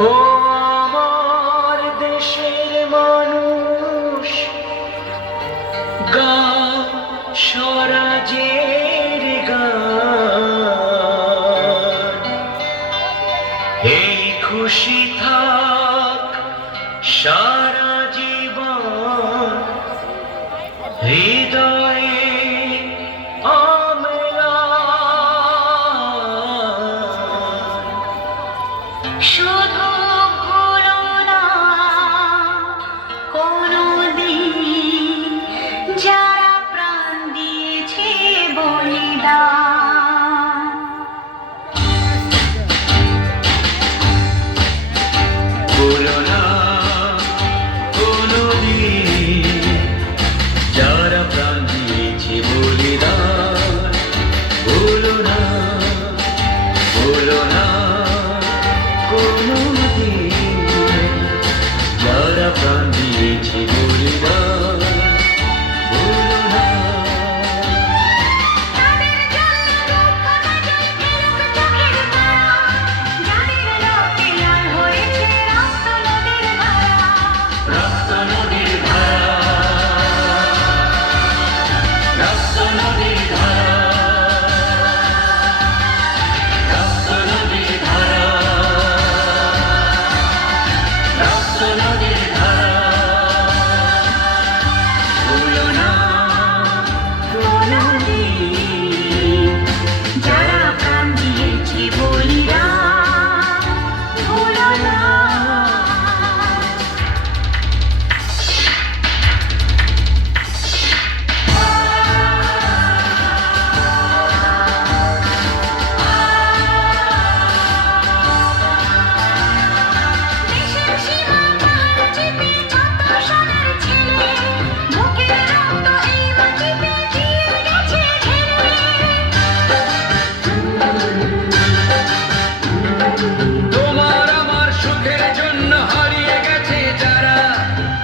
ও আমার দেশের মানুষ, গা স্বরাজের গান। এই খুশি থাক সারা জীবন হৃদয়ে শুধু ভুলো না কোনোদিন যারা প্রাণ দিয়েছে বলিদান। ভুলো না কোনোদিন যারা প্রাণ দিয়েছে বলিদান। ভুলো না, ভুলো না কোনোদিন যারা প্রাণ দিয়েছে বলিদান। ভুলো না। তাদের জন্য দুঃখ বাজায় ফেলুক চোখের তারা, যাদের রক্তে লাল হয়েছে রক্ত নদীর ধারা। রক্ত নদীর ধারা, রক্ত নদীর ধারা, রক্ত নদীর ধারা, রক্ত নদীর ধারা। ভুলো না কোনোদিন যারা প্রাণ দিয়েছে বলিদান। ভুলো না। দেশের সীমা পাহাড় চিপে যত সোনার ছেলে, বুকের রক্ত এই মাটিতে দিয়ে গেছে ঢেলে। তোমার আমার সুখের জন্য হারিয়ে গেছে যারা,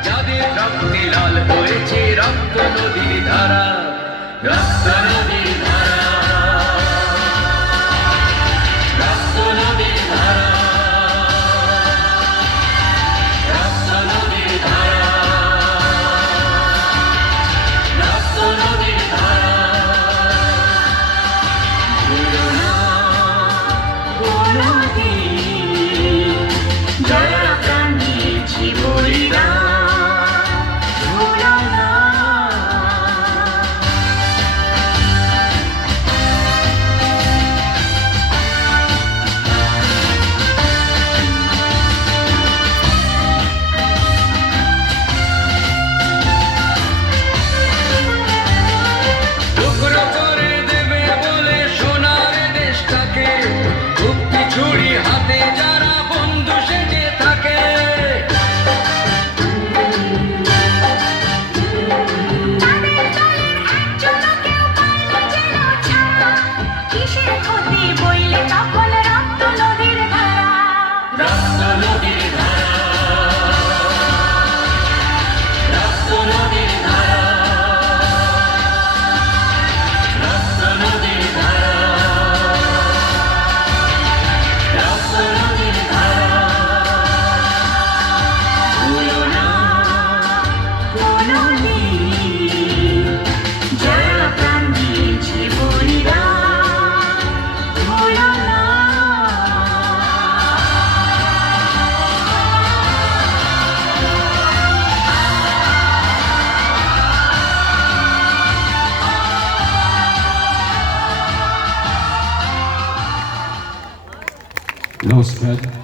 যাদের রক্তে লাল হয়েছে রক্ত নদীর ধারা। রক্ত নদীর ধারা, রক্ত নদীর ধারা, রক্ত নদীর ধারা, রক্ত নদীর ধারা। ভুলো না কোনোদিন যারা প্রাণ দিয়েছে বলিদান। ভুলো না। টুকরো করে দেবে বলে সোনার দেশটাকে, মুক্তি ছুরি হাতে যারা বন্ধু সেজে থাকে। তাদের দলের একজনও কেউ পায়নি যেন ছাড়া, কিসের ক্ষতি বইলে তখন রক্ত নদীর ধারা। রক্ত নদীর ধারা, রক্ত নদীর ধারা, রক্ত নদীর ধারা, রক্ত নদীর ধারা। ভুলো না কোনোদিন যারা প্রাণ দিয়েছে বলিদান। ভুলো না। নমস্কার।